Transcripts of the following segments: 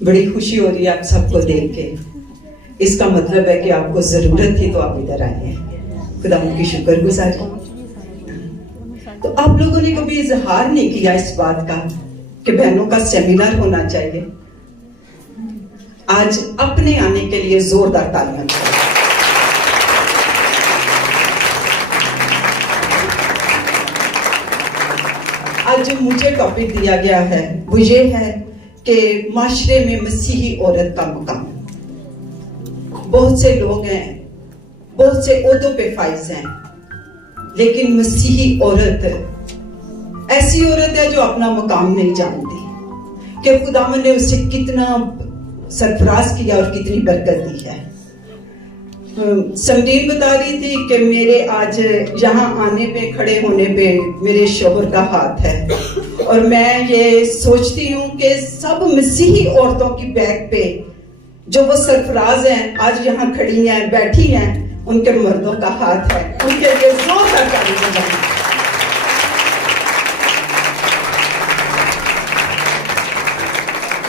बड़ी खुशी हो रही है आप सबको देख के। इसका मतलब है कि आपको जरूरत थी तो आप इधर आए हैं। खुदा की शुक्रगुजारी। तो आप लोगों ने कभी इजहार नहीं किया इस बात का कि बहनों का सेमिनार होना चाहिए? आज अपने आने के लिए जोरदार तालियां। आज जो मुझे टॉपिक दिया गया है वो ये है कि माशरे में मसीही औरत का मुकाम। बहुत से लोग हैं, बहुत से ओहदों पे फाइज हैं, लेकिन मसीही औरत ऐसी औरत है जो अपना मुकाम नहीं जानती कि खुदावन ने उसे कितना सरफराज किया और कितनी बरकत दी है। समरीन बता रही थी कि मेरे आज यहाँ आने पे, खड़े होने पे मेरे शोहर का हाथ है, और मैं ये सोचती हूँ कि सब मसीही औरतों की बैक पे जो वो सरफराज हैं, आज यहाँ खड़ी हैं, बैठी हैं, उनके मर्दों का हाथ है। उनके लिए जोरदार तालियां बजाएं।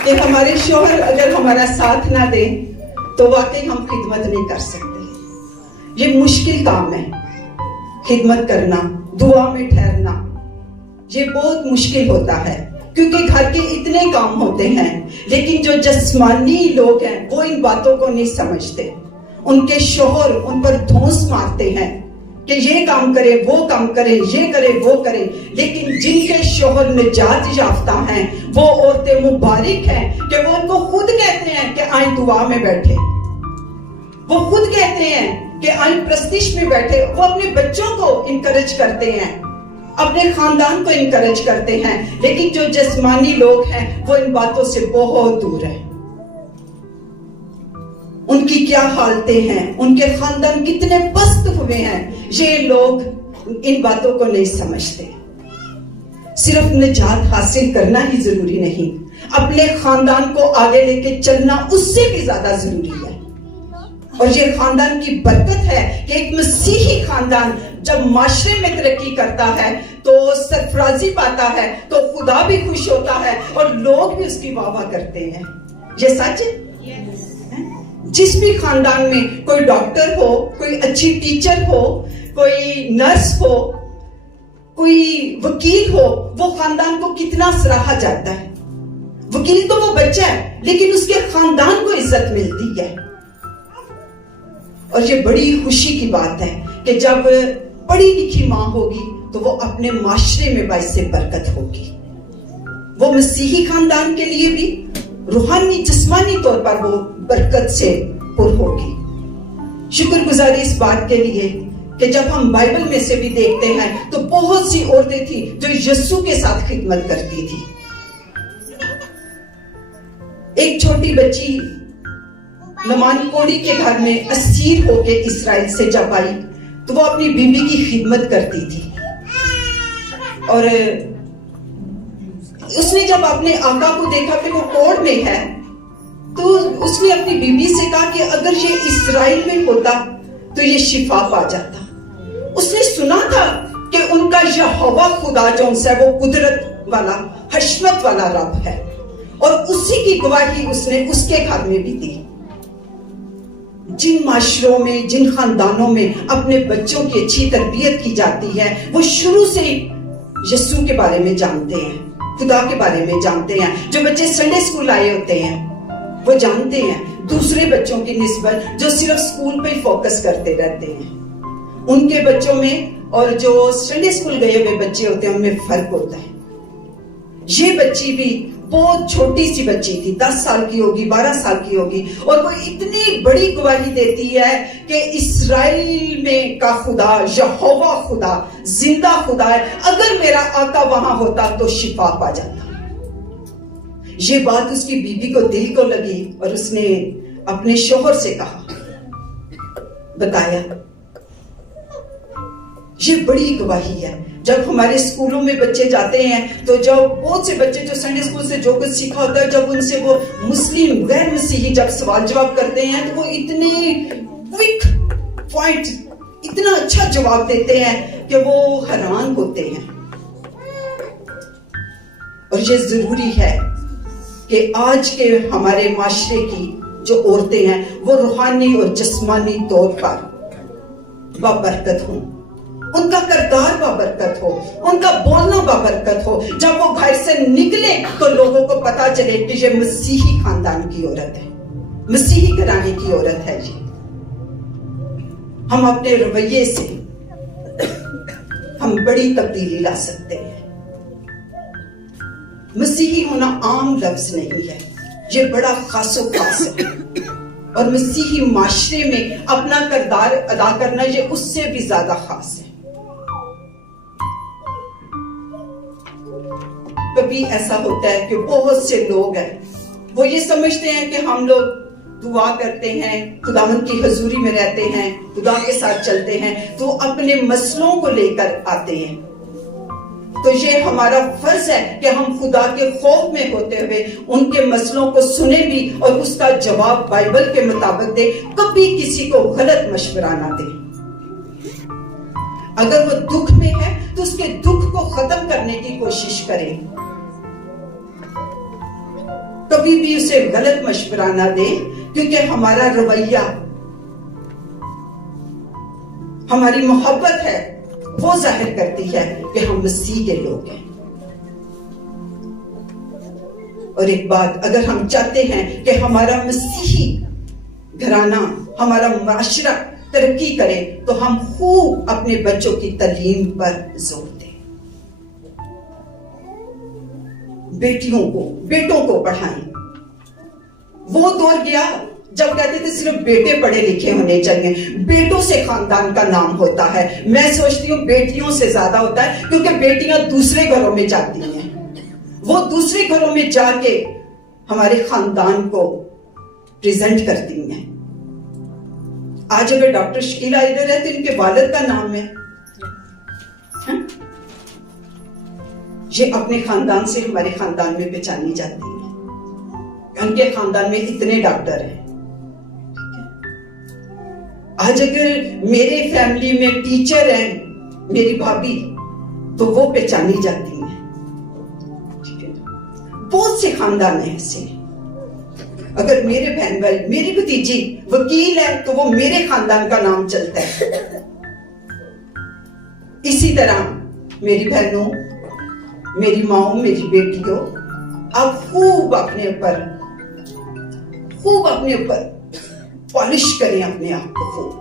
कि हमारे शोहर अगर हमारा साथ ना दे तो वाकई हम खिदमत नहीं कर सकते। ये मुश्किल काम है, खिदमत करना, दुआ में ठहरना, ये बहुत मुश्किल होता है, क्योंकि घर के इतने काम होते हैं। लेकिन जो जिस्मानी लोग हैं वो इन बातों को नहीं समझते। उनके शोहर उन पर धौंस मारते हैं कि ये काम करे, वो काम करे, ये करे, वो करे। लेकिन जिनके शोहर निजात याफ्ता हैं वो औरतें मुबारक हैं कि वो उनको खुद कहते हैं कि आए दुआ में बैठे, वो खुद कहते हैं कि आए प्रस्तिश में बैठे। वो अपने बच्चों को इनकरेज करते हैं, अपने खानदान को इनकरेज करते हैं। लेकिन जो जिस्मानी लोग हैं वो इन बातों से बहुत दूर है। उनकी क्या हालतें हैं, उनके खानदान कितने पस्त हुए हैं, ये लोग इन बातों को नहीं समझते। सिर्फ निजात हासिल करना ही जरूरी नहीं, अपने खानदान को आगे लेके चलना उससे भी ज्यादा जरूरी है। और ये खानदान की बरकत है कि एक मसीही खानदान जब माशरे में तरक्की करता है तो सरफराजी पाता है, तो खुदा भी खुश होता है और लोग भी उसकी वाह वाह करते हैं। ये सच है। जिस भी खानदान में कोई डॉक्टर हो, कोई अच्छी टीचर हो, कोई नर्स हो, कोई वकील हो, वो खानदान को कितना सराहा जाता है। वकील तो वो बच्चा है, लेकिन उसके खानदान को इज्जत मिलती है। और ये बड़ी खुशी की बात है कि जब पढ़ी लिखी माँ होगी तो वो अपने माशरे में बाइस से बरकत होगी। वो मसीही खानदान के लिए भी रूहानी जिस्मानी तौर पर वो बरकत से पुर होगी। शुक्रगुजारी इस बात के लिए कि जब हम बाइबल में से भी देखते हैं तो बहुत सी औरतें थी जो यीशु के साथ खिदमत करती थी। एक छोटी बच्ची नमान कोड़ी के घर में असीर होके इसराइल से जब आई तो वो अपनी बीवी की खिदमत करती थी। और उसने जब अपने आका को देखा कि वो कोड़ में है तो उसने अपनी बीवी से कहा कि अगर ये इसराइल में होता तो ये शिफा पा जाता। उसने सुना था कि उनका यहोवा खुदा जो है वो कुदरत वाला, हशमत वाला रब है, और उसी की गवाही उसने उसके घर में भी दी। जिन माशरों में, जिन खानदानों में अपने बच्चों की अच्छी तरबियत की जाती है वो शुरू से यीशु के बारे में जानते हैं, खुदा के बारे में जानते हैं। जो बच्चे संडे स्कूल आए होते हैं वो जानते हैं दूसरे बच्चों की निस्बत जो सिर्फ स्कूल पे ही फोकस करते रहते हैं, उनके बच्चों में और जो संडे स्कूल गए हुए बच्चे होते हैं उनमें फर्क होता है। ये बच्ची भी बहुत छोटी सी बच्ची थी, 10 साल की होगी, 12 साल की होगी, और वो इतनी बड़ी गवाही देती है कि इसराइल में का खुदा, यहोवा खुदा, जिंदा खुदा है। अगर मेरा आका वहां होता तो शिफा पा जाता। ये बात उसकी बीबी को दिल को लगी और उसने अपने शोहर से कहा, बताया। ये बड़ी गवाही है। जब हमारे स्कूलों में बच्चे जाते हैं तो जब बहुत से बच्चे जो संडे स्कूल से जो कुछ सीखा होता है, जब उनसे वो मुस्लिम गैर मसीही जब सवाल जवाब करते हैं तो वो इतने क्विक पॉइंट, इतना अच्छा जवाब देते हैं कि वो हैरान होते हैं। और ये जरूरी है کہ آج کے ہمارے معاشرے کی جو عورتیں ہیں وہ روحانی اور جسمانی طور پر بابرکت ہوں، ان کا کردار بابرکت ہو، ان کا بولنا بابرکت ہو، جب وہ گھر سے نکلے تو لوگوں کو پتا چلے کہ یہ مسیحی خاندان کی عورت ہے، مسیحی گھرانے کی عورت ہے جی۔ ہم اپنے رویے سے ہم بڑی تبدیلی لا سکتے ہیں۔ مسیحی ہونا عام لفظ نہیں ہے، یہ بڑا خاص و خاص ہے، اور مسیحی معاشرے میں اپنا کردار ادا کرنا یہ اس سے بھی زیادہ خاص ہے۔ کبھی ایسا ہوتا ہے کہ بہت سے لوگ ہیں وہ یہ سمجھتے ہیں کہ ہم لوگ دعا کرتے ہیں، خداوند کی حضوری میں رہتے ہیں، خدا کے ساتھ چلتے ہیں تو اپنے مسئلوں کو لے کر آتے ہیں، تو یہ ہمارا فرض ہے کہ ہم خدا کے خوف میں ہوتے ہوئے ان کے مسئلوں کو سنیں بھی اور اس کا جواب بائبل کے مطابق دے، کبھی کسی کو غلط مشورہ نہ دے۔ اگر وہ دکھ میں ہے تو اس کے دکھ کو ختم کرنے کی کوشش کریں، کبھی بھی اسے غلط مشورہ نہ دے، کیونکہ ہمارا رویہ، ہماری محبت ہے وہ ظاہر کرتی ہے کہ ہم مسیح کے لوگ ہیں۔ اور ایک بات، اگر ہم چاہتے ہیں کہ ہمارا مسیحی گھرانہ، ہمارا معاشرہ ترقی کرے تو ہم خوب اپنے بچوں کی تعلیم پر زور دیں، بیٹوں کو پڑھائیں۔ وہ دور گیا جب کہتے تھے صرف بیٹے پڑھے لکھے ہونے چاہیے، بیٹوں سے خاندان کا نام ہوتا ہے۔ میں سوچتی ہوں بیٹیوں سے زیادہ ہوتا ہے، کیونکہ بیٹیاں دوسرے گھروں میں جاتی ہیں، وہ دوسرے گھروں میں جا کے ہمارے خاندان کو پریزنٹ کرتی ہیں۔ آج اگر ڈاکٹر شکیلہ ادھر ہے تو ان کے والد کا نام ہے، یہ اپنے خاندان سے ہمارے خاندان میں پہچانی جاتی ہے، ان کے خاندان میں اتنے ڈاکٹر ہیں۔ آج اگر میرے فیملی میں ٹیچر ہیں میری بھابھی تو وہ پہچانی جاتی ہیں۔ بہت سے خاندان ہیں ایسے، اگر میرے بہن بھائی، میری بھتیجی وکیل ہے تو وہ میرے خاندان کا نام چلتا ہے۔ اسی طرح میری بہنوں، میری ماؤں، میری بیٹیوں، آپ خوب اپنے اوپر پالش کریں، اپنے آپ کو خوب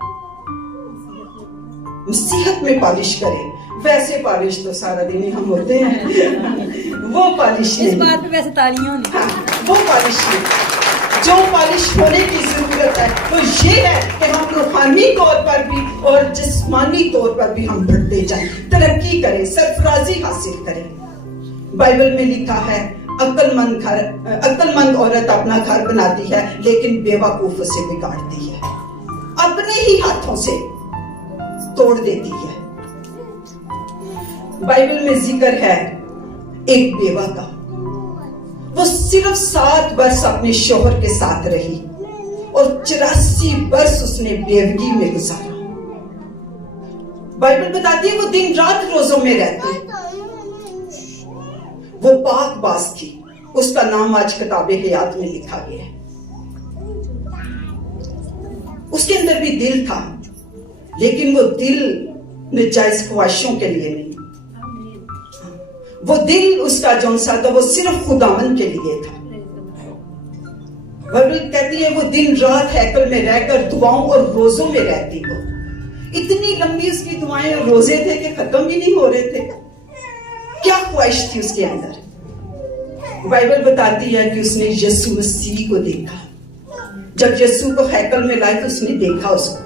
نصیحت میں پالش کریں۔ ویسے پالش تو سارا دن ہی ہم ہوتے ہیں، وہ پالش نہیں، اس بات پہ ویسے تالیاں وہ پالش نہیں۔ جو پالش ہونے کی ضرورت ہے وہ یہ ہے کہ ہم روحانی طور پر بھی اور جسمانی طور پر بھی ہم بڑھتے جائیں، ترقی کریں، سرفرازی حاصل کریں۔ بائبل میں لکھا ہے عقل مند عورت اپنا گھر بناتی ہے لیکن بیوقوف اسے بگاڑتی ہے، اپنے ہی ہاتھوں سے توڑ دیتی ہے۔ بائبل میں ذکر ہے ایک بیوہ کا، وہ صرف 7 برس اپنے شوہر کے ساتھ رہی اور 84 برس اس نے بیوگی میں گزارا۔ بائبل بتاتی ہے وہ دن رات روزوں میں رہتی، وہ پاک باز تھی، اس کا نام آج کتاب حیات میں لکھا گیا ہے۔ اس کے اندر بھی دل تھا، لیکن وہ دل ناجائز خواہشوں کے لیے نہیں، وہ دل اس کا جو سا تھا وہ صرف خداوند کے لیے تھا۔ بائبل کہتی ہے وہ دن رات ہیکل میں رہ کر دعاؤں اور روزوں میں رہتی، وہ اتنی لمبی اس کی دعائیں اور روزے تھے کہ ختم ہی نہیں ہو رہے تھے۔ کیا خواہش تھی اس کے اندر؟ بائبل بتاتی ہے کہ اس نے یسوع مسیح کو دیکھا، جب یسوع کو ہیکل میں لائے تو اس نے دیکھا اس کو،